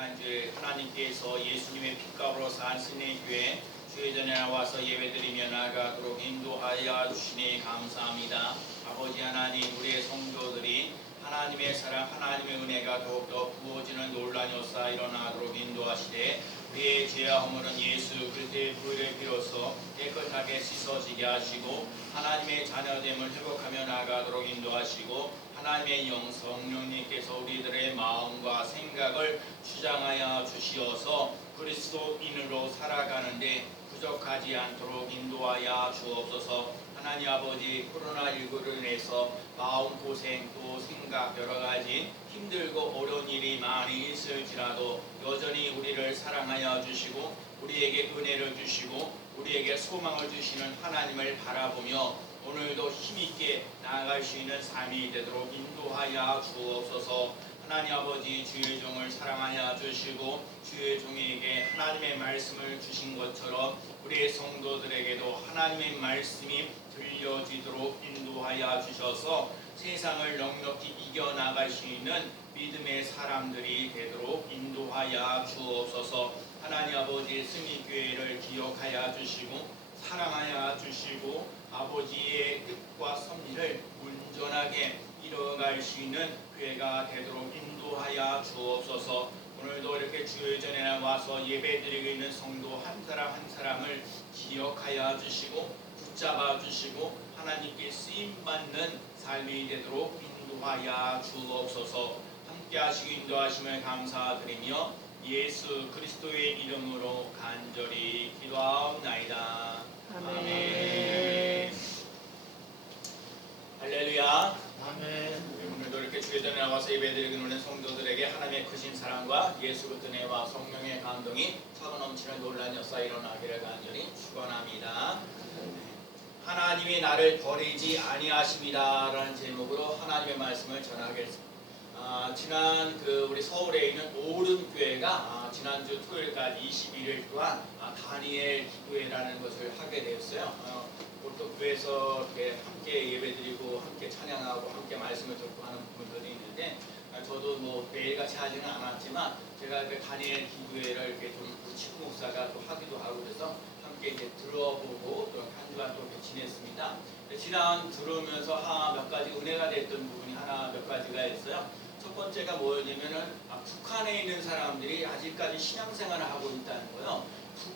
간주에 하나님께서 예수님의 핏값으로 산 신의교회 주의 전에 나와서 예배드리며 나아가도록 인도하여 주시니 감사합니다. 아버지 하나님, 우리의 성도들이 하나님의 사랑, 하나님의 은혜가 더욱더 부어지는 논란이 없사 일어나도록 인도하시되 우리의 죄와 허물은 예수 그리스도의 보혈의 피로써 깨끗하게 씻어지게 하시고 하나님의 자녀됨을 회복하며 나아가도록 인도하시고 하나님의 영 성령님께서 우리들의 마음과 생각을 주장하여 주시어서 그리스도인으로 살아가는데 부족하지 않도록 인도하여 주옵소서. 하나님 아버지, 코로나19로 인해서 마음고생 또 생각 여러가지 힘들고 어려운 일이 많이 있을지라도 여전히 우리를 사랑하여 주시고 우리에게 은혜를 주시고 우리에게 소망을 주시는 하나님을 바라보며 오늘도 힘있게 나아갈 수 있는 삶이 되도록 인도하여 주옵소서. 하나님 아버지, 주의 종을 사랑하여 주시고 주의 종에게 하나님의 말씀을 주신 것처럼 우리의 성도들에게도 하나님의 말씀이 들려지도록 인도하여 주셔서 세상을 넉넉히 이겨나갈 수 있는 믿음의 사람들이 되도록 인도하여 주옵소서. 하나님 아버지, 승리교회를 기억하여 주시고 사랑하여 주시고 아버지의 뜻과 섭리를 온전하게 이뤄갈 수 있는 교회가 되도록 인도하여 주옵소서. 오늘도 이렇게 주의 전에 와서 예배드리고 있는 성도 한 사람 한 사람을 기억하여 주시고 붙잡아 주시고 하나님께 쓰임받는 삶이 되도록 인도하여 주옵소서. 함께 하시고 인도하심을 감사드리며 예수 그리스도의 이름으로 간절히 기도하옵나이다. 아멘. 할렐루야. 아멘. 오늘도 이렇게 주의 전에 나와서 예배드리고 있는 성도들에게 하나님의 크신 사랑과 예수 그리스도의 은혜와 성령의 감동이 차고 넘치는 논란이 없어 일어나기를 간절히 축원합니다. 하나님이 나를 버리지 아니하십니다라는 제목으로 하나님의 말씀을 전하겠습니다. 지난 우리 서울에 있는 오름교회가 지난주 토요일까지 21일 동안 다니엘 기도회라는 것을 하게 되었어요. 보통 교회에서 이렇게 함께 예배드리고 함께 찬양하고 함께 말씀을 듣고 하는 부분들이 있는데 저도 뭐 매일같이 하지는 않았지만 제가 다니엘 기도회를 이렇게 좀 치부 목사가 또 하기도 하고 그래서 함께 이제 들어보고 또 한 주간 또 이렇게 지냈습니다. 지난 들으면서 몇 가지 은혜가 됐던 부분이 몇 가지가 있어요. 첫 번째가 뭐였냐면은 북한에 있는 사람들이 아직까지 신앙생활을 하고 있다는 거예요.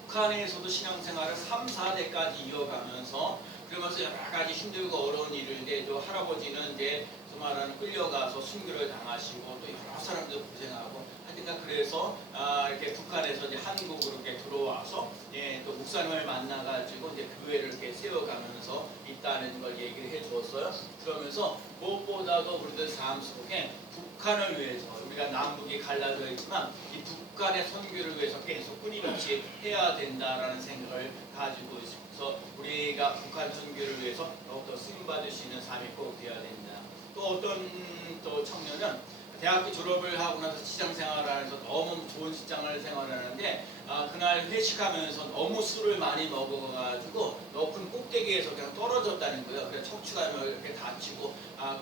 북한에서도 신앙생활을 3, 4대까지 이어가면서 그러면서 여러 가지 힘들고 어려운 일을 또 할아버지는 이제 말하는 끌려가서 순교를 당하시고 또 여러 사람들 고생하고 하여튼 그래서 이렇게 북한에서 이제 한국으로 이렇게 들어와서 또 목사님을 만나가지고 이제 교회를 이렇게 세워가면서 있다는 걸 얘기를 해주었어요. 그러면서 무엇보다도 우리들 삶 속에 북한을 위해서 우리가 남북이 갈라져 있지만 이 북한의 선교를 위해서 계속 끊임없이 해야 된다라는 생각을 가지고 있어서 우리가 북한 선교를 위해서 더욱더 쓰임받을 수 있는 삶이 꼭 되어야 된다. 또 어떤 청년은 대학교 졸업을 하고 나서 직장 생활을 하면서 너무 좋은 직장을 생활하는데 그날 회식하면서 너무 술을 많이 먹어가지고 높은 꼭대기에서 그냥 떨어졌다는 거예요. 그래서 척추가 이렇게 다치고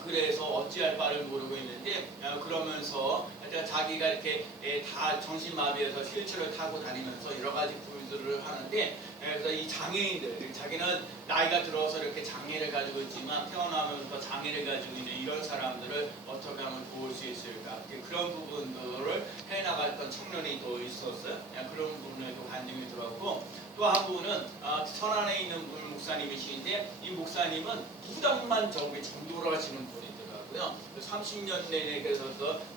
그래서 어찌할 바를 모르고 있는데 그러면서 자기가 이렇게 다 정신마비에서 휠체어를 타고 다니면서 여러 가지 을 하는데 그래서 이 장애인들 자기는 나이가 들어서 이렇게 장애를 가지고 있지만 태어나면서 장애를 가지고 있는 이런 사람들을 어떻게 하면 도울 수 있을까 그런 부분들을 해나갔던 청년이 또 있었어요. 그런 부분에도 간증이 들어왔고 또 한 분은 천안에 있는 목사님이신데 이 목사님은 무당만 전도를 하시는 분이더라고요. 30년 내내 그래서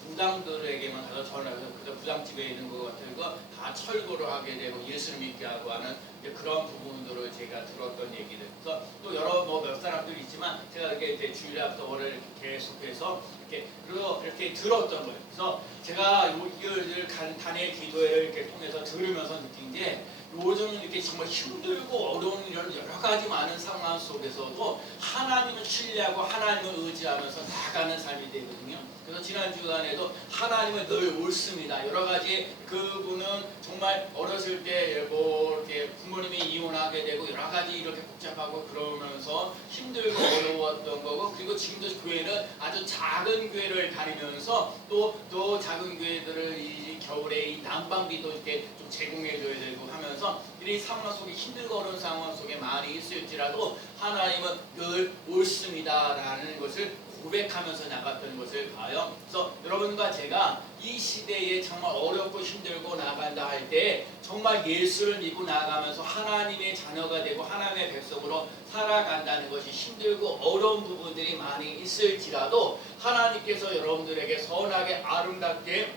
무당들에게만 가서 전화해서 그 부당집에 있는 것 같아서 다 철거를 하게 되고 예수를 믿게 하고 하는 그런 부분들을 제가 들었던 얘기들. 그래서 또 여러 몇 사람들이 있지만 제가 이렇게 주일에 앞서 월요일 계속해서 이렇게 들었던 거예요. 그래서 제가 다니엘 기도회를 이렇게 통해서 들으면서 느낀 게 요즘은 이렇게 정말 힘들고 어려운 이런 여러 가지 많은 상황 속에서도 하나님을 신뢰하고 하나님을 의지하면서 나아가는 삶이 되거든요. 그래서 지난 주간에도 하나님은 늘 옳습니다. 여러 가지 그분은 정말 어렸을 때 이렇게 부모님이 이혼하게 되고 여러 가지 이렇게 복잡하고 그러면서 힘들고 어려웠던 거고 그리고 지금도 교회는 아주 작은 교회를 다니면서 또 작은 교회들을 이 겨울에 이 난방비도 이렇게 좀 제공해줘야 되고 하면서 이런 상황 속에 힘들고 어려운 상황 속에 많이 있을지라도 하나님은 늘 옳습니다라는 것을 고백하면서 나갔던 것을 봐요. 그래서 여러분과 제가 이 시대에 정말 어렵고 힘들고 나간다 할 때 정말 예수를 믿고 나가면서 하나님의 자녀가 되고 하나님의 백성으로 살아간다는 것이 힘들고 어려운 부분들이 많이 있을지라도 하나님께서 여러분들에게 선하게 아름답게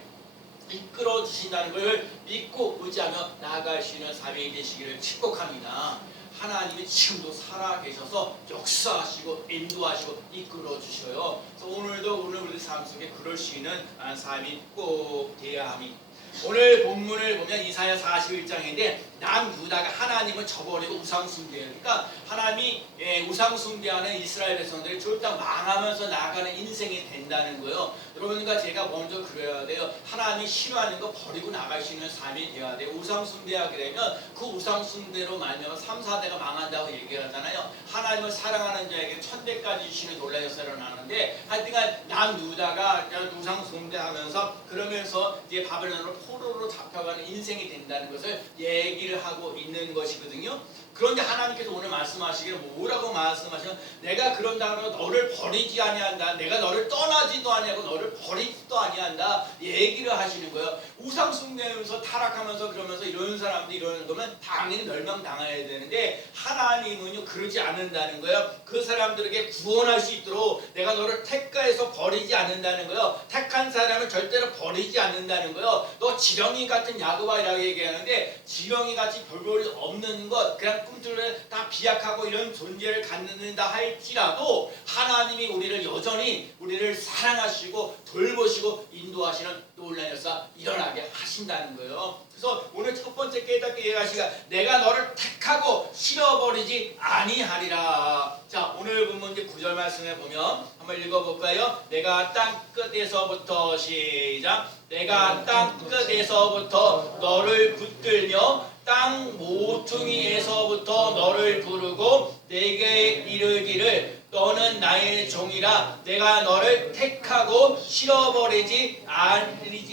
이끌어 주신다는 걸 믿고 의지하며 나아갈 수 있는 삶이 되시기를 축복합니다. 하나님이 지금도 살아계셔서 역사하시고 인도하시고 이끌어 주셔요. 그래서 오늘도 오늘 우리 삶 속에 그럴 수 있는 삶이 꼭 되어야 합니다. 오늘 본문을 보면 이사야 41장인데 남유다가 하나님을 저버리고 우상숭배해요. 그러니까 하나님이 우상숭배하는 이스라엘 백성들이 졸딱 망하면서 나아가는 인생이 된다는 거예요. 여러분과 제가 먼저 그래야 돼요. 하나님이 싫어하는 거 버리고 나갈 수 있는 삶이 되어야 돼요. 우상숭배하게 되면 그 우상숭배로 말미암아 3, 4대가 망한다고 얘기하잖아요. 하나님을 사랑하는 자에게 천대까지 주시는 놀라운 역사를 나누는데 하여튼간 남유다가 우상숭배하면서 그러면서 이제 바벨론으로 포로로 잡혀가는 인생이 된다는 것을 얘기를 하고 있는 것이거든요. 그런데 하나님께서 오늘 말씀하시기를 뭐라고 말씀하시면 내가 그런다고 너를 버리지 아니한다. 내가 너를 떠나지도 아니하고 너를 버리지도 아니한다. 얘기를 하시는 거예요. 우상 숭배하면서 타락하면서 그러면서 이런 사람들이 이러는 거면 당연히 멸망당해야 되는데 하나님은요 그러지 않는다는 거예요. 그 사람들에게 구원할 수 있도록 내가 너를 택하해서 버리지 않는다는 거예요. 택한 사람을 절대로 버리지 않는다는 거예요. 너 지렁이 같은 야곱아이라고 얘기하는데 지렁이 같이 별볼 없는 것 그냥 꿈틀에 다 비약하고 이런 존재를 갖는다 할지라도 하나님이 우리를 여전히 우리를 사랑하시고 돌보시고 인도하시는 놀라운 역사 일어나게 하신다는 거예요. 그래서 오늘 첫 번째 깨닫게 얘기하시가 내가 너를 택하고 실어버리지 아니하리라. 자 오늘 본문 이제 9절 말씀에 보면 한번 읽어볼까요? 내가 땅 끝에서부터 시작 내가 땅 끝에서부터 너를 붙들며 땅 모퉁이에서부터 너를 부르고 내게 이르기를 너는 나의 종이라 내가 너를 택하고 실어버리지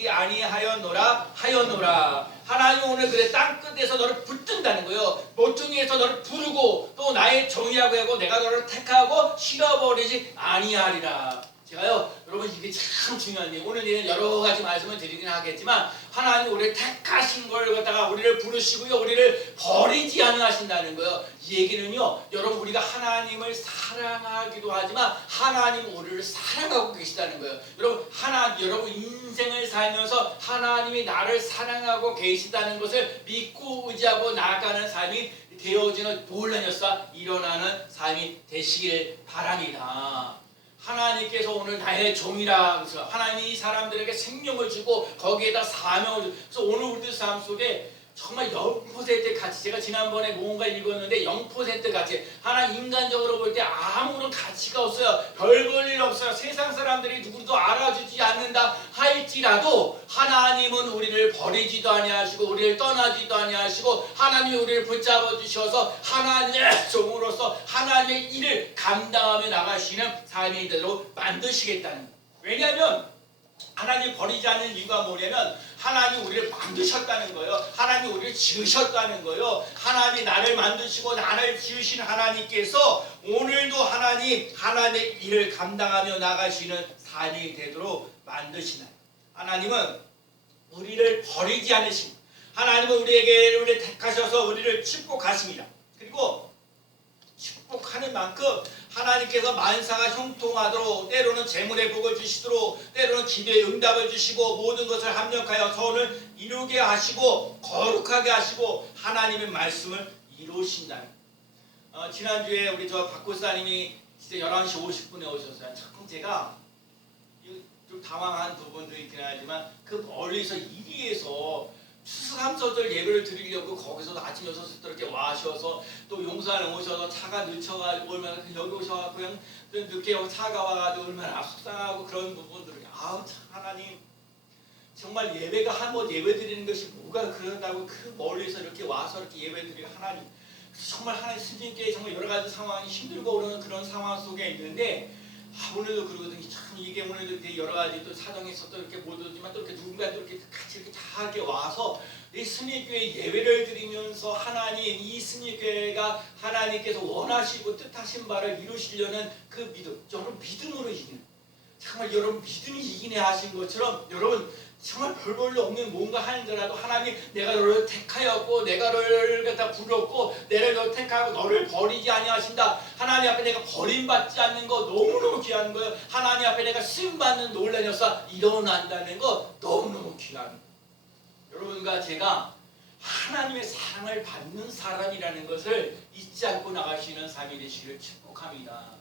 아니하였노라 하였노라. 하나님 오늘 그래 땅 끝에서 너를 붙든다는 거예요. 모퉁이에서 너를 부르고 또 나의 종이라고 하고 내가 너를 택하고 실어버리지 아니하리라. 제가요 여러분 이게 참 중요한 일. 오늘 이런 여러 가지 말씀을 드리긴 하겠지만 하나님 우리를 택하신 걸 갖다가 우리를 부르시고요 우리를 버리지 않으신다는 거예요. 이 얘기는요 여러분 우리가 하나님을 사랑하기도 하지만 하나님 우리를 사랑하고 계시다는 거예요. 여러분 인생을 살면서 하나님이 나를 사랑하고 계시다는 것을 믿고 의지하고 나아가는 삶이 되어지는 놀라운 역사 일어나는 삶이 되시길 바랍니다. 하나님께서 오늘 나의 종이라 그래서 하나님이 이 사람들에게 생명을 주고 거기에다 사명을 주고 그래서 오늘 우리들 삶 속에 정말 0% 가치 제가 지난번에 뭔가 읽었는데 0% 가치 하나님 인간적으로 볼 때 아무런 가치가 없어요. 별 볼 일 없어요. 세상 사람들이 누구도 알아주지 않는다 할지라도 하나님은 우리를 버리지도 아니하시고 우리를 떠나지도 아니하시고 하나님이 우리를 붙잡아 주셔서 하나님의 종으로서 하나님의 일을 감당하며 나가시는 삶이 되도록 만드시겠다는 거예요. 왜냐하면 하나님 버리지 않는 이유가 뭐냐면 하나님 우리를 만드셨다는 거예요. 하나님 우리를 지으셨다는 거예요. 하나님 나를 만드시고 나를 지으신 하나님께서 오늘도 하나님의 일을 감당하며 나가시는 삶이 되도록 만드시는 하나님은 우리를 버리지 않으십니다. 하나님은 우리를 택하셔서 우리를 축복하십니다. 그리고 축복하는 만큼 하나님께서 만사가 형통하도록 때로는 재물의 복을 주시도록 때로는 기도의 응답을 주시고 모든 것을 합력하여 선을 이루게 하시고 거룩하게 하시고 하나님의 말씀을 이루신다는 지난주에 우리 저 박고사님이 진짜 11시 50분에 오셨어요. 참 제가 좀 당황한 부분도 있긴 하지만 그 멀리서 이리에서 추수감사절 예배를 드리려고 거기서 아침 6시부터 이렇게 와셔서 또 용산에 오셔서 차가 늦춰가지고 얼마나 여기 오셔가지고 그냥 늦게 차가 와가지고 얼마나 속상하고 그런 부분들을 참 하나님 정말 예배가 한번 예배 드리는 것이 뭐가 그런다고 그 멀리서 이렇게 와서 이렇게 예배 드리고 하나님 정말 하나님 스님께 정말 여러 가지 상황이 힘들고 그러는 그런 상황 속에 있는데 오늘도 그러거든요. 참 이게 오늘도 여러 가지 또 사정이 있어 또 이렇게 못 오지만 또 이렇게 누군가 또 이렇게 같이 이렇게 다 다 이렇게 와서 이 승리교회 예배를 드리면서 하나님, 이 승리교회가 하나님께서 원하시고 뜻하신 바를 이루시려는 그 믿음, 여러분 믿음으로 이기는, 정말 여러분 믿음이 이기네 하신 것처럼 여러분 정말 별 볼일 없는 뭔가 하는데라도 하나님, 내가 너를 택하였고 내가 너를 갖다 불렀고 내를 너 택하고 너를 버리지 아니하신다. 하나님 앞에 내가 버림받지 않는 거 너무너무 귀한 거예요. 하나님 앞에 내가 쓰임받는 놀라운 역사 일어난다는 거 너무너무 귀한 거예요. 여러분과 제가 하나님의 사랑을 받는 사람이라는 것을 잊지 않고 나가시는 삶이 되시기를 축복합니다.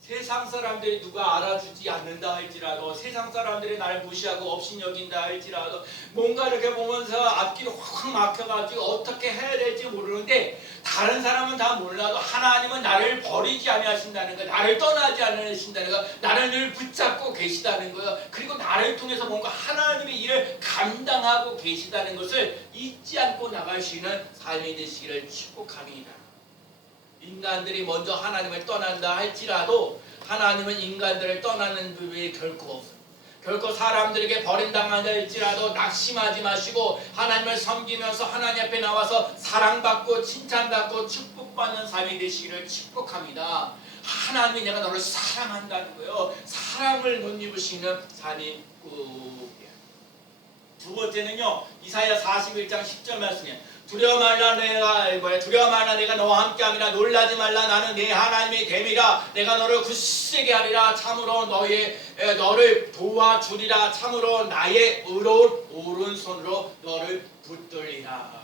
세상 사람들이 누가 알아주지 않는다 할지라도, 세상 사람들이 나를 무시하고 업신여긴다 할지라도, 뭔가 이렇게 보면서 앞길이 확 막혀가지고 어떻게 해야 될지 모르는데, 다른 사람은 다 몰라도 하나님은 나를 버리지 아니하신다는 거, 나를 떠나지 않으신다는 거, 나를 늘 붙잡고 계시다는 거요. 그리고 나를 통해서 뭔가 하나님의 일을 감당하고 계시다는 것을 잊지 않고 나가시는 삶이 되시기를 축복합니다. 인간들이 먼저 하나님을 떠난다 할지라도 하나님은 인간들을 떠나는 부분이 결코 없어요. 결코 사람들에게 버림당한다 할지라도 낙심하지 마시고 하나님을 섬기면서 하나님 앞에 나와서 사랑받고 칭찬받고 축복받는 삶이 되시기를 축복합니다. 하나님이 내가 너를 사랑한다는 거예요. 사랑을 못 입으시는 삶이 꾹이에요. 두 번째는요, 이사야 41장 10절 말씀이에요. 두려워 말라 내가 너와 함께함이라. 놀라지 말라 나는 네 하나님이 됨이라. 내가 너를 굳세게 하리라. 참으로 너를 도와주리라. 참으로 나의 의로운 오른손으로 너를 붙들리라.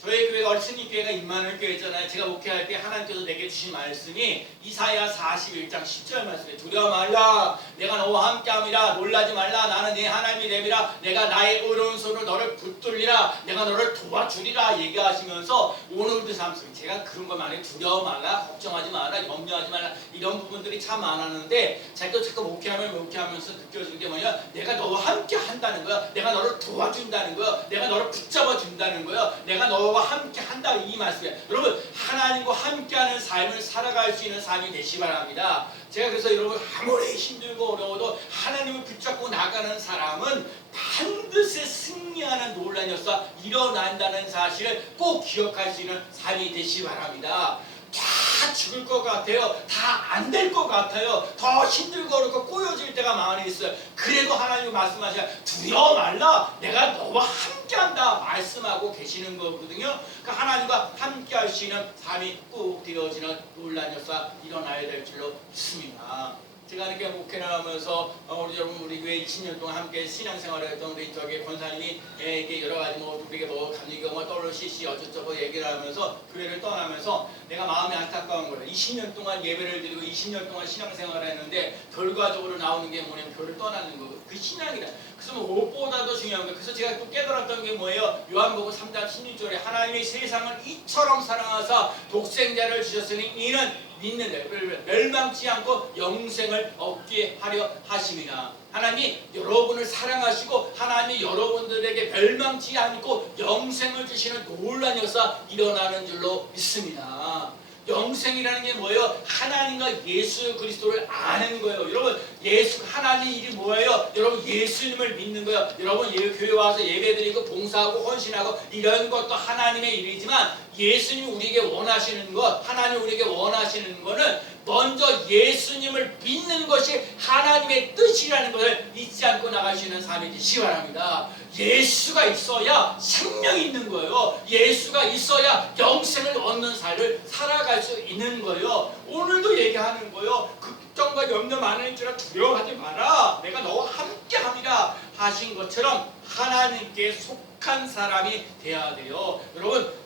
저희 교회가 어린이교회가 임마누엘 교회잖아요. 제가 목회할 때 하나님께서 내게 주신 말씀이 이사야 41장 10절 말씀이에요. 두려워 말라 내가 너와 함께함이라. 놀라지 말라 나는 네 하나님이 됨이라. 내가 나의 오른손으로 너를 붙들리라. 내가 너를 도와주리라 얘기하시면서 오늘도 삶 속에 제가 그런 거 많이 두려워 말라, 걱정하지 말라, 염려하지 말라 이런 부분들이 참 많았는데, 자꾸 목회하면서 느껴지는 게 뭐냐, 내가 너와 함께 한다는 거야. 내가 너를 도와준다는 거야. 내가 너를 붙잡아 준다는 거야. 내가 너와 함께 한다 이 말씀이에요. 여러분 하나님과 함께하는 삶을 살아갈 수 있는 삶이 되시기 바랍니다. 제가 그래서 여러분 아무리 힘들고 어려워도 하나님을 붙잡고 나가는 사람은 반드시 승리하는 놀라운 역사 일어난다는 사실을 꼭 기억하시는 삶이 되시기 바랍니다. 다 죽을 것 같아요. 다 안 될 것 같아요. 더 힘들고 어렵고 꼬여질 때가 많이 있어요. 그래도 하나님 말씀하시면 두려워 말라 내가 너와 함께한다 말씀하고 계시는 거거든요. 그러니까 하나님과 함께 할 수 있는 삶이 꼭 되어지는 놀라운 역사 일어나야 될 줄로 믿습니다. 제가 이렇게 목회를 하면서 우리 교회 20년 동안 함께 신앙생활을 했던 우리 저기 권사님이 이렇게 여러 가지 우리에게 감리경 떨러시시 어쩌저쩌고 얘기를 하면서 교회를 떠나면서 내가 마음이 안타까운 거예요. 20년 동안 예배를 드리고 20년 동안 신앙생활을 했는데 결과적으로 나오는 게 뭐냐면 교회를 떠나는 거고, 그 신앙이다. 그래서 무엇보다도 중요한 거예요. 그래서 제가 또 깨달았던 게 뭐예요? 요한복음 3장 16절에 하나님이 세상을 이처럼 사랑하사 독생자를 주셨으니 이는 믿는 멸망치 않고 영생을 얻게 하려 하심이나. 하나님이 여러분을 사랑하시고 하나님이 여러분들에게 멸망치 않고 영생을 주시는 놀라운 역사 일어나는 줄로 믿습니다. 영생이라는 게 뭐예요? 하나님과 예수 그리스도를 아는 거예요. 여러분 하나님 일이 뭐예요? 여러분 예수님을 믿는 거예요. 여러분 교회 와서 예배드리고 봉사하고 헌신하고 이런 것도 하나님의 일이지만, 예수님이 우리에게 원하시는 것, 하나님 우리에게 원하시는 것은 먼저 예수님을 믿는 것이 하나님의 뜻이라는 것을 잊지 않고 나가시는 삶이 되시기 바랍니다. 예수가 있어야 생명이 있는 거예요. 예수가 있어야 영생을 얻는 삶을 살아갈 수 있는 거예요. 오늘도 얘기하는 거예요. 걱정과 염려 많을지라 두려워하지 마라. 내가 너와 함께함이라 하신 것처럼 하나님께 속한 사람이 돼야 돼요.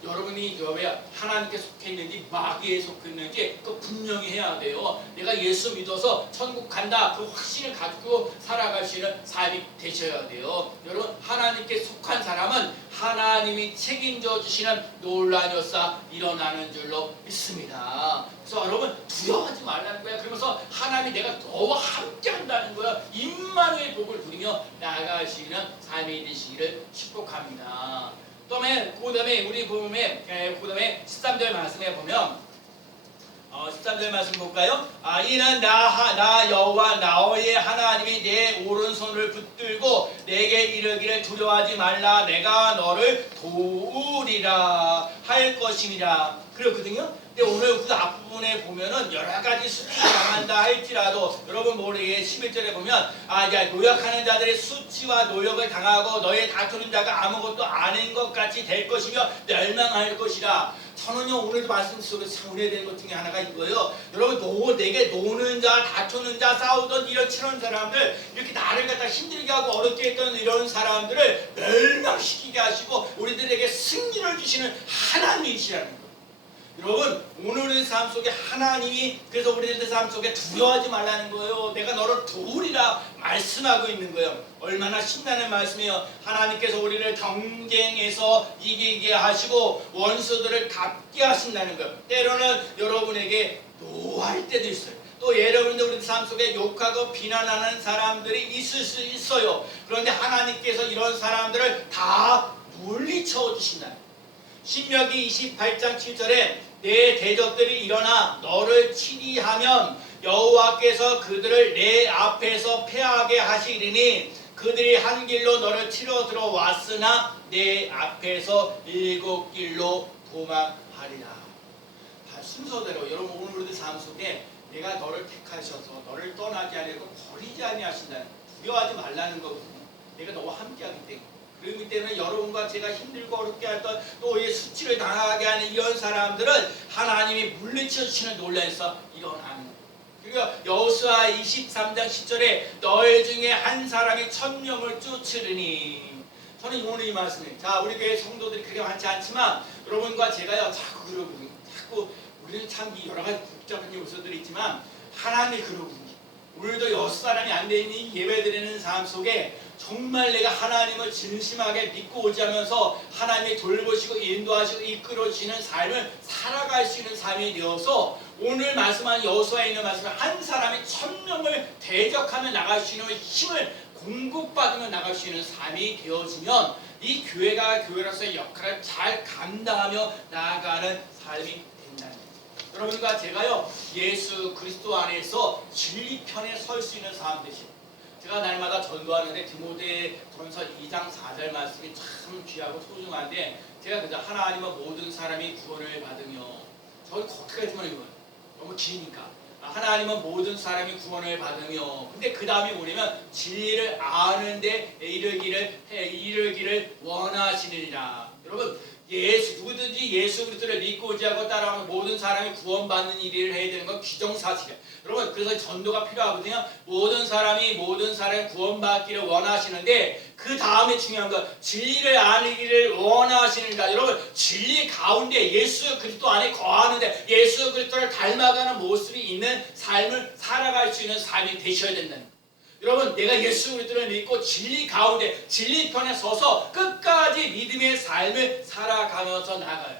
여러분이 왜 하나님께 속해 있는지 마귀에 속해 있는지 그 분명히 해야 돼요. 내가 예수 믿어서 천국 간다 그 확신을 가지고 살아갈 수 있는 삶이 되셔야 돼요. 여러분 하나님께 속한 사람은 하나님이 책임져 주시는 놀라운 역사 일어나는 줄로 믿습니다. 그래서 여러분 두려워하지 말라는 거야. 그러면서 하나님이 내가 너와 함께 한다는 거야. 임마누엘 복을 누리며 나아가시는 삶이 되시기를 축복합니다. 그 다음에 우리 보면 그 다음에 13절 말씀에 보면 13절 말씀 볼까요? 이는 나 여호와 나의 하나님이 내 오른손을 붙들고 내게 이르기를 두려워하지 말라 내가 너를 도우리라 할 것임이라 그렇거든요. 근데 오늘 그 앞부분에 보면은 여러 가지 수치를 당한다 할지라도 여러분 모르게 11절에 보면 노력하는 자들의 수치와 노력을 당하고 너의 다투는 자가 아무것도 아닌 것 같이 될 것이며 멸망할 것이라. 저는요 오늘도 말씀 속에서 참 은혜된 것 중에 하나가 이거예요. 여러분 내게 노는 자, 다투는 자, 싸우던 이런 치는 사람들, 이렇게 나를 갖다 힘들게 하고 어렵게 했던 이런 사람들을 멸망시키게 하시고 우리들에게 승리를 주시는 하나님이시라는 거예요. 여러분 오늘의 삶 속에 하나님이 그래서 우리들의 삶 속에 두려워하지 말라는 거예요. 내가 너를 도우리라 말씀하고 있는 거예요. 얼마나 신나는 말씀이에요. 하나님께서 우리를 경쟁에서 이기게 하시고 원수들을 갚게 하신다는 거예요. 때로는 여러분에게 노할 때도 있어요. 또 여러분들 우리 삶 속에 욕하고 비난하는 사람들이 있을 수 있어요. 그런데 하나님께서 이런 사람들을 다 물리쳐 주신다. 신명기 28장 7절에 내 대적들이 일어나 너를 치리 하면 여호와께서 그들을 내 앞에서 패하게 하시리니 그들이 한 길로 너를 치러 들어왔으나 내 앞에서 7길로 도망하리라. 순서대로 여러분 오늘 우리들 삶 속에 내가 너를 택하셔서 너를 떠나지 아니하고 버리지 아니하신다는 두려워하지 말라는 거거든요. 내가 너와 함께하기 때문에. 그렇기 때문에 여러분과 제가 힘들고 어렵게 했던 또 이 수치를 당하게 하는 이런 사람들은 하나님이 물리쳐 주시는 논란에서 일어나는 거예요. 그리고 여호수아 23장 10절에 너희 중에 한 사람이 1000명을 쫓으리니 저는 오늘 이 말씀에 우리 교회 성도들이 그렇게 많지 않지만 여러분과 제가요 자꾸 그러거든요. 자꾸 우리는 참 여러 가지 복잡한 요소들이 있지만 하나님이 그러거든요. 오늘도 6사람이 안 돼 있는 예배드리는 삶 속에 정말 내가 하나님을 진심하게 믿고 오자면서 하나님이 돌보시고 인도하시고 이끌어주시는 삶을 살아갈 수 있는 삶이 되어서 오늘 말씀한 여호수아에 있는 말씀을 한 사람이 1000명을 대적하며 나갈 수 있는 힘을 공급받으며 나갈 수 있는 삶이 되어지면 이 교회가 교회로서의 역할을 잘 감당하며 나아가는 삶이 된다는 거예요. 여러분과 제가요 예수 그리스도 안에서 진리 편에 설 수 있는 사람 되십니다. 제가 날마다 전도하는데 디모데전서 2장 4절 말씀이 참 귀하고 소중한데 제가 그저 하나님은 모든 사람이 구원을 받으며 저는 거기까지만 읽어요. 너무 기니까 하나님은 모든 사람이 구원을 받으며 근데 그 다음이 뭐냐면 진리를 아는데 이르기를 원하시느니라. 여러분 누구든지 예수 그리스도를 믿고 의지하고 따라가는 모든 사람이 구원받는 일을 해야 되는 건 기정사실이에요. 여러분 그래서 전도가 필요하거든요. 모든 사람이 구원받기를 원하시는데 그 다음에 중요한 건 진리를 아기를 원하시는가. 여러분 진리 가운데 예수 그리스도 안에 거하는데 예수 그리스도를 닮아가는 모습이 있는 삶을 살아갈 수 있는 삶이 되셔야 된다는 거예요. 여러분 내가 예수 그리스도를 믿고 진리 가운데 진리 편에 서서 끝까지 믿음의 삶을 살아가면서 나가요.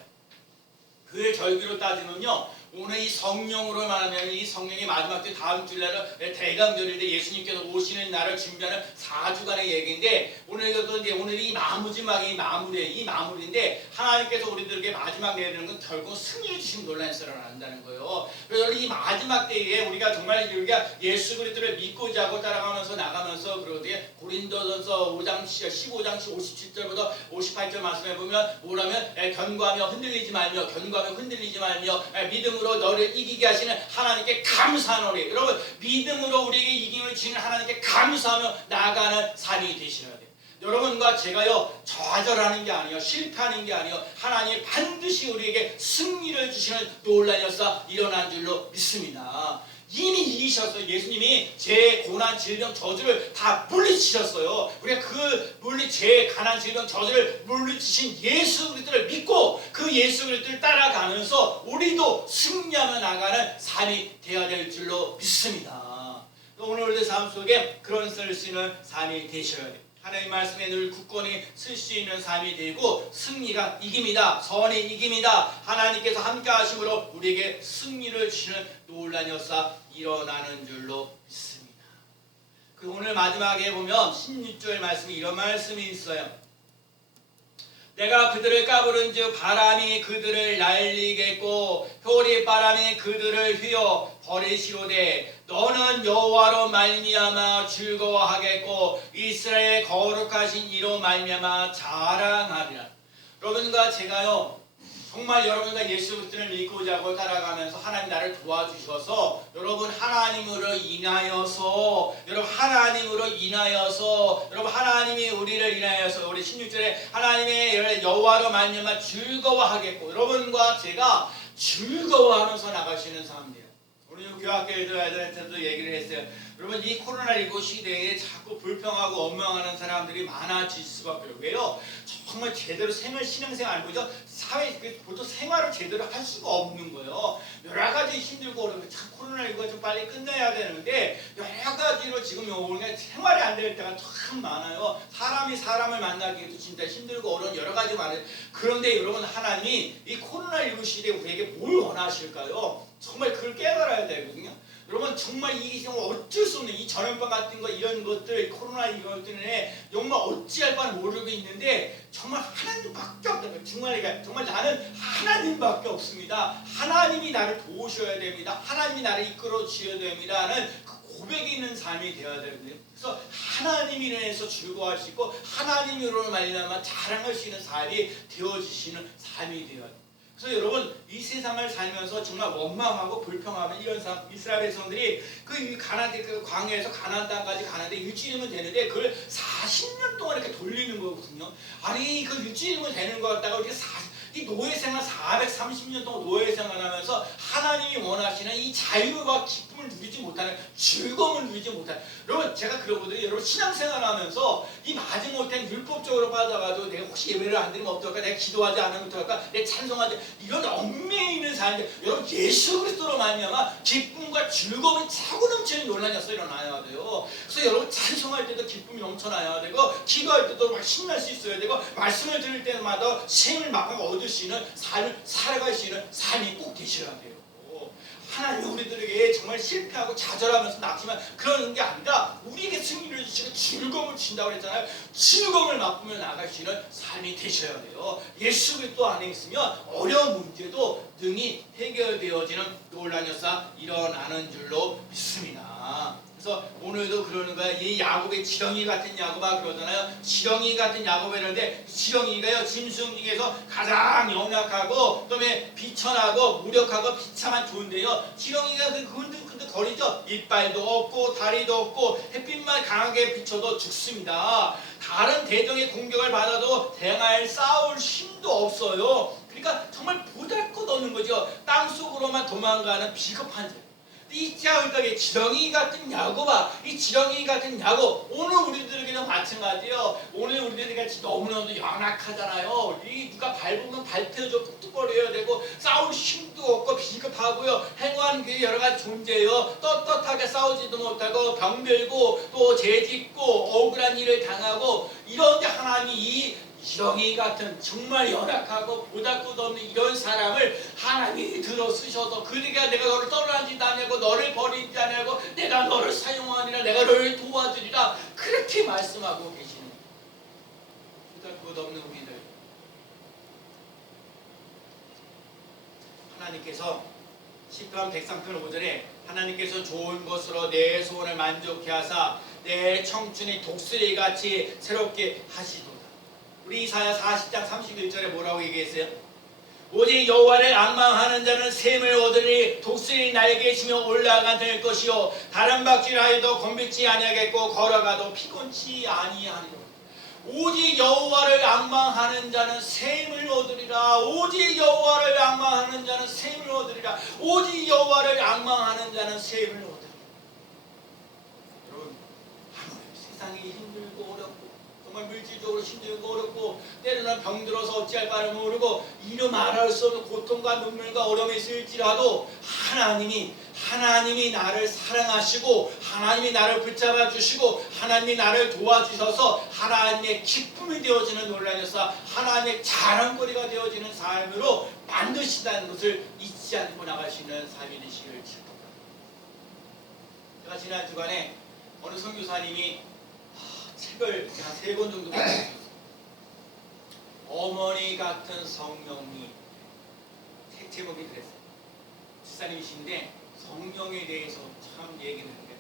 그 절기로 따지면요 오늘 이 성령으로 말하면 이 성령의 마지막 주 다음 주일날은 대강절인데 예수님께서 오시는 날을 준비하는 4주간의 얘기인데 오늘 이 마지막이 마무리인데 하나님께서 우리들에게 마지막 내리는 건 결국 승리해 주신 논란이 일어난다는 거예요. 그래서 이 마지막 때에 우리가 정말 예수 그리스도를 믿고자 하고 따라가면서 나가면서 그러되 고린도전서 5장 15장 57절부터 58절 말씀해 보면 뭐라면 견고하며 흔들리지 말며 믿음으로 너를 이기게 하시는 하나님께 감사하노니. 여러분 믿음으로 우리에게 이김을 주시는 하나님께 감사하며 나아가는 삶이 되시어야 돼요. 여러분과 제가요 좌절하는 게 아니에요. 실패하는 게 아니에요. 하나님이 반드시 우리에게 승리를 주시는 놀라운 역사 일어난 줄로 믿습니다. 이미 이기셨어요. 예수님이 제 고난 질병 저주를 다 물리치셨어요. 우리가 제 가난 질병 저주를 물리치신 예수 그리스도를 믿고 그 예수 그리스도를 따라가면서 우리도 승리하며 나가는 삶이 되어야 될 줄로 믿습니다. 오늘 우리의 삶 속에 그런 쓸 수 있는 삶이 되셔야 돼요. 하나님 말씀에 늘 굳건히 쓸 수 있는 삶이 되고 승리가 이깁니다. 선이 이깁니다. 하나님께서 함께 하심으로 우리에게 승리를 주시는 놀라운 역사 일어나는 줄로 믿습니다. 그 오늘 마지막에 보면 16절 말씀에 이런 말씀이 있어요. 내가 그들을 까부른즉 바람이 그들을 날리겠고 효리바람이 그들을 휘어 버리시로되 너는 여호와로 말미암아 즐거워하겠고 이스라엘의 거룩하신 이로 말미암아 자랑하리라. 여러분과 제가요 정말 여러분과 예수 그리스도를 믿고자 하고 따라가면서 하나님 나를 도와주셔서 여러분 하나님으로 인하여서 여러분 하나님이 우리를 인하여서 우리 16절에 하나님의 여호와로 말미암아 즐거워하겠고 여러분과 제가 즐거워하면서 나가시는 사람들이에요. 우리 교학교 애들한테도 얘기를 했어요. 여러분 이 코로나19 시대에 자꾸 불평하고 원망하는 사람들이 많아질 수밖에 없어요. 왜요? 정말 제대로 신앙생활 보죠. 보통 생활을 제대로 할 수가 없는 거예요. 여러 가지 힘들고 어려워. 참 코로나19가 좀 빨리 끝나야 되는데 여러 가지로 지금 오늘 생활이 안 될 때가 참 많아요. 사람이 사람을 만나기도 진짜 힘들고 어려운 여러 가지 많아요. 그런데 여러분 하나님이 이 코로나19 시대에 우리에게 뭘 원하실까요? 정말 그걸 깨달아야 되거든요. 여러분 정말 이 어쩔 수 없는 이 전염병 같은 거 이런 것들 코로나 이것 때문에 정말 어찌할 바를 모르고 있는데 정말 하나님밖에 없다. 정말 나는 하나님밖에 없습니다. 하나님이 나를 도우셔야 됩니다. 하나님이 나를 이끌어 주셔야 됩니다는 그 고백이 있는 삶이 되어야 되거든요. 그래서 하나님에 인해서 즐거워할 수 있고 하나님으로 말미암아 자랑할 수 있는 삶이 되어지시는 삶이 되어야 돼요. 그래서 여러분 이 세상을 살면서 정말 원망하고 불평하면 이런 사람 이스라엘 백성들이 그 광야에서 가나안 땅까지 가는데 일주일이면 되는데 그걸 40년 동안 이렇게 돌리는 거거든요. 아니 그 일주일이면 되는 거 같다가 이렇게 이 노예생활 430년 동안 노예생활하면서 하나님이 원하시는 이 자유와 기쁨을 누리지 못하는 즐거움을 누리지 못하는 여러분 제가 그러거든요. 여러분 신앙생활하면서 이 마지못한 율법적으로 빠져가지고 내가 혹시 예배를 안 드리면 어떨까? 내가 기도하지 않으면 어떨까? 내가 찬송하지 이런 얽매여 있는 삶들 여러분 예수 그리스도로 말미암아 기쁨과 즐거움이 차고 넘치는 논란이었어 일어나야 돼요. 그래서 여러분 찬송할 때도 기쁨이 넘쳐나야 되고 기도할 때도 막 신날 수 있어야 되고 말씀을 들을 때마다 생을 막 얻을 수 있는 삶을 살아갈 수 있는 삶이 꼭 되셔야 돼요. 하나님이 우리들에게 정말 실패하고 좌절하면서 낙심한 그런 게 아니라 우리에게 승리를 주시고 즐거움을 주신다고 그랬잖아요. 즐거움을 맛보며 나갈 수 있는 삶이 되셔야 돼요. 예수 그리스도 안에 있으면 어려운 문제도 능히 해결되어지는 놀라운 역사 일어나는 줄로 믿습니다. 그래서 오늘도 그러는 거야. 이 야곱의 지렁이 같은 야곱아 그러잖아요. 지렁이 같은 야곱이라는데 지렁이가요 짐승 중에서 가장 연약하고 그다음에 비천하고 무력하고 비참한 존재요. 지렁이가 근데 이빨도 없고 다리도 없고 햇빛만 강하게 비춰도 죽습니다. 다른 대적의 공격을 받아도 대항할 싸울 힘도 없어요. 그러니까 정말 보잘것없는 거죠. 땅속으로만 도망가는 비겁한 자. 이 지렁이 같은 야곱아, 이 지렁이 같은 야곱 오늘 우리들에게는 마찬가지예요. 오늘 우리들이 너무너무 연약하잖아요. 이 누가 밟으면 발태워져 뚝뚝거려야 되고 싸울 힘도 없고 비겁하고요. 행한 그 여러 가지 존재예요. 떳떳하게 싸우지도 못하고 병들고 또 죄짓고 억울한 일을 당하고 이런데 하나님이 이 지렁이 같은 정말 연약하고 보잘것없는 이런 사람을 하나님이 들어 쓰셔서 그러니까 내가 너를 떠나지 않냐고 너를 버리지 않냐고 내가 너를 사용하니라 내가 너를 도와주리라 그렇게 말씀하고 계시는 보잘것없는 우리들 하나님께서 시편 103편 5절에 하나님께서 좋은 것으로 내 소원을 만족케 하사 내 청춘이 독수리같이 새롭게 하시도다. 우리 이사야 40장 31절에 뭐라고 얘기했어요? 오직 여호와를 앙망하는 자는 샘을 얻으니 독수리 날개 치며 올라갈 것이요 다른 박질하여도 건비치 아니하겠고 걸어가도 피곤치 아니하리라. 오직 여호와를 앙망하는 자는 샘을 얻으리라. 오직 여호와를 앙망하는 자는 샘을 얻으리라. 오직 여호와를 앙망하는 자는 샘을 얻으리라. 여러분 세상이 힘들고 어렵고 정말 물질적으로 힘들고 어렵고 때로는 병들어서 어찌할 바를 모르고 이루 말할 수 없는 고통과 눈물과 어려움이 있을지라도 하나님이 나를 사랑하시고 하나님이 나를 붙잡아 주시고 하나님이 나를 도와주셔서 하나님의 기쁨이 되어지는 놀라운 역사 하나님의 자랑거리가 되어지는 삶으로 만드신다는 것을 잊지 않고 나가시는 삶이 되시기를 축복합니다. 제가 지난 주간에 어느 선교사님이 책을 한 3권 정도 받았어요. 어머니 같은 성령님. 책 제목이 그랬어요. 집사님이신데 성령에 대해서 참 얘기를 하는데,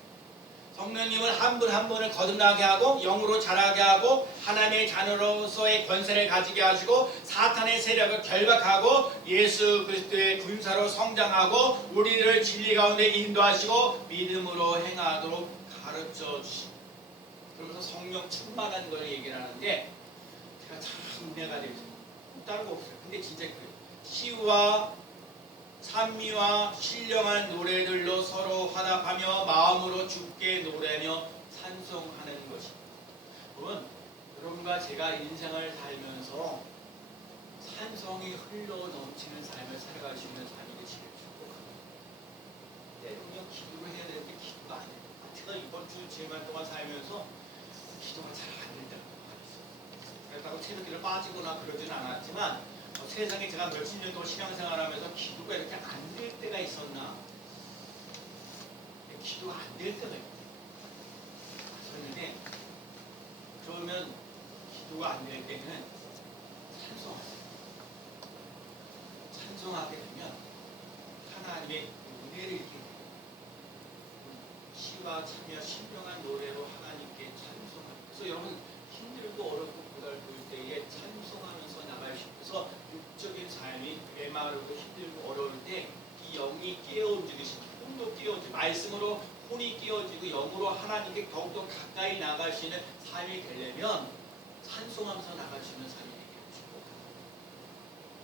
성령님을 한 분 한 분을 거듭나게 하고 영으로 자라게 하고 하나님의 자녀로서의 권세를 가지게 하시고 사탄의 세력을 결박하고 예수 그리스도의 군사로 성장하고 우리를 진리 가운데 인도하시고 믿음으로 행하도록 가르쳐 주십니다. 그러면서 성령 충만한 걸 얘기를 하는데, 제가 참 은혜가 되죠. 다른 거 없어요. 근데 진짜 그래요. 시와 찬미와 신령한 노래들로 서로 화답하며 마음으로 주께 노래하며 찬송하는 것입니다. 여러분과 제가 인생을 살면서 찬송이 흘러 넘치는 삶을 살아갈 수 있는 삶이 되시길 축복합니다. 때로는 기도를 해야 되는데 기도가 안 돼요. 제가 이번 주 제만 동안 살면서 기도가 잘 안 된다고 말했어요. 그렇다고 체력기를 빠지거나 그러진 않았지만, 세상에 제가 몇십 년 동안 신앙생활하면서 기도가 이렇게 안 될 때가 있었나? 기도가 안 될 때가 있었는데, 그러면 기도가 안 될 때는 찬송하게 되면 하나님의 은혜를 이렇게 시와 참여 신령한 노래로 하나님께 찬송합니다. 그래서 여러분 힘들고 어렵고 고달플 때에 찬송하면서 나갈 수 있어서 육적인 삶이 메마르고 힘들고 어려울 때 이 영이 깨어 움직이시고 혼도 깨어지고 말씀으로 혼이 깨어지고 영으로 하나님께 더욱더 가까이 나갈 수 있는 삶이 되려면 찬송하면서 나갈 수 있는 삶이 되기를 축복합니다.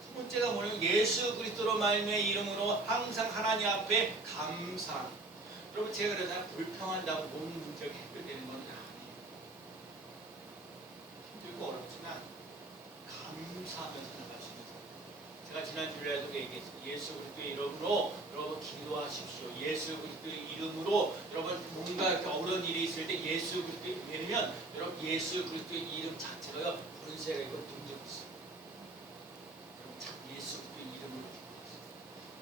첫 번째가 뭐냐면 예수 그리스도로 말미암아 이름으로 항상 하나님 앞에 감사. 여러분 제가 그러잖아요. 불평한다고 모든 문제가 해결되는 건 아니에요. 힘들고 어렵지만 감사하면서 나갈 수 있는 삶. 제가 지난 주일에도 얘기했어요. 예수 그리스도의 이름으로 여러분 기도하십시오. 예수 그리스도의 이름으로 여러분 뭔가 이렇게 어려운 일이 있을 때 예수 그리스도의 이름이면 여러분 예수 그리스도의 이름 자체가 권세가 있고 능력이 있어요. 여러분 예수 그리스도의 이름으로 기도하세요.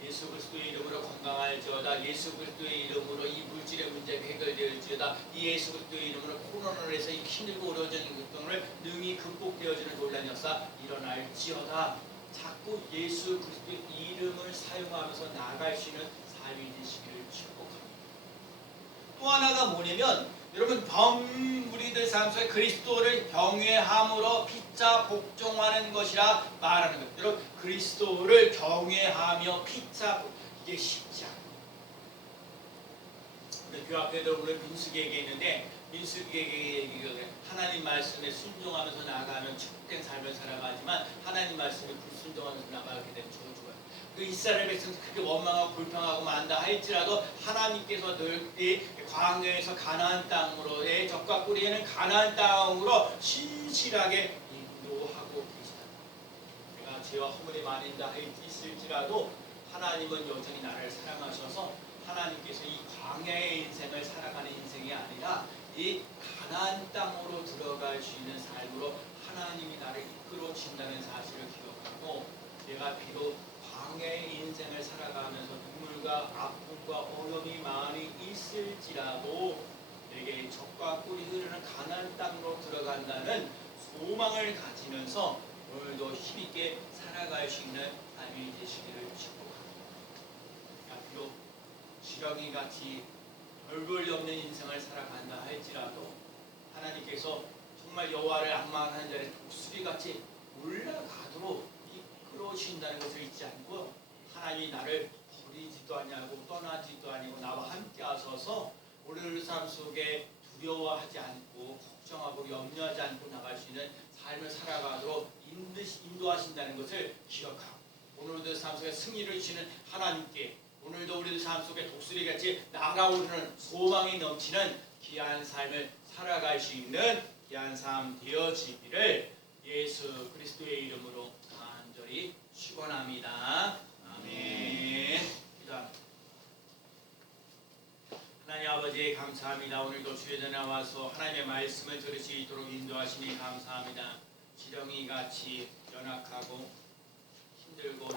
예수 그리스도의 이름으로 건강할지어다. 예수 그리스도의 이름으로 이 물질의 문제가 해결될지어다. 이 예수 그리스도의 이름으로 코로나로 해서 이 힘들고 어려워지는 것들을 능히 극복되어지는 놀라운 역사 일어날지어다. 자꾸 예수 그리스도의 이름을 사용하면서 나아갈 수 있는 삶이 되시기를 축복합니다. 또 하나가 뭐냐면 여러분 우리들 삶 속에 그리스도를 경외함으로 피차 복종하는 것이라 말하는 것. 여러분 그리스도를 경외하며 피차 이게 쉽지 않아요. 그 앞에도 오늘 민수기에게 있는데 민수기에게 하나님 말씀에 순종하면서 나아가면 축복된 삶을 살아가지만 하나님 말씀에 불순종하면서 나아가게 되면 저주가. 그 이스라엘 백성이 그렇게 원망하고 불평하고 만다 할지라도 하나님께서 늘 이 광야에서 가나안 땅으로의 적과 꿀이는 가나안 땅으로 신실하게 인도하고 계시다. 내가 죄와 허물이 많이 있을지라도 하나님은 여전히 나를 사랑하셔서 하나님께서 이 광야의 인생을 살아가는 인생이 아니라 이 가나안 땅으로 들어갈 수 있는 삶으로 하나님이 나를 이끌어 주신다는 사실을 기억하고, 내가 비록 광야의 인생을 살아가면서 눈물과 아픔과 어려움이 많이 있을지라도 내게 적과 꿀이 흐르는 가나안 땅으로 들어간다는 소망을 가지면서 오늘도 힘있게 살아갈 수 있는 삶이 되시기를 축복합니다. 비록 지렁이 같이 얼굴이 없는 인생을 살아간다 할지라도 하나님께서 정말 여호와를 악망하는 자를 독수리같이 올라가도록 이끌어 주신다는 것을 잊지 않고, 하나님이 나를 버리지도 아니하고 떠나지도 아니고 나와 함께 하셔서 오늘 삶 속에 두려워하지 않고 걱정하고 염려하지 않고 나갈 수 있는 삶을 살아가도록 인도하신다는 것을 기억하고, 오늘도 삶 속에 승리를 주시는 하나님께 오늘도 우리들 삶 속에 독수리같이 날아오르는 소망이 넘치는 귀한 삶을 살아갈 수 있는 귀한 삶 되어지기를 예수 그리스도의 이름으로 간절히 축원합니다. 아멘. 기도합니다. 하나님 아버지 감사합니다. 오늘도 주의 전에 나와서 하나님의 말씀을 들을 수 있도록 인도하시니 감사합니다. 지렁이같이 연약하고 힘들고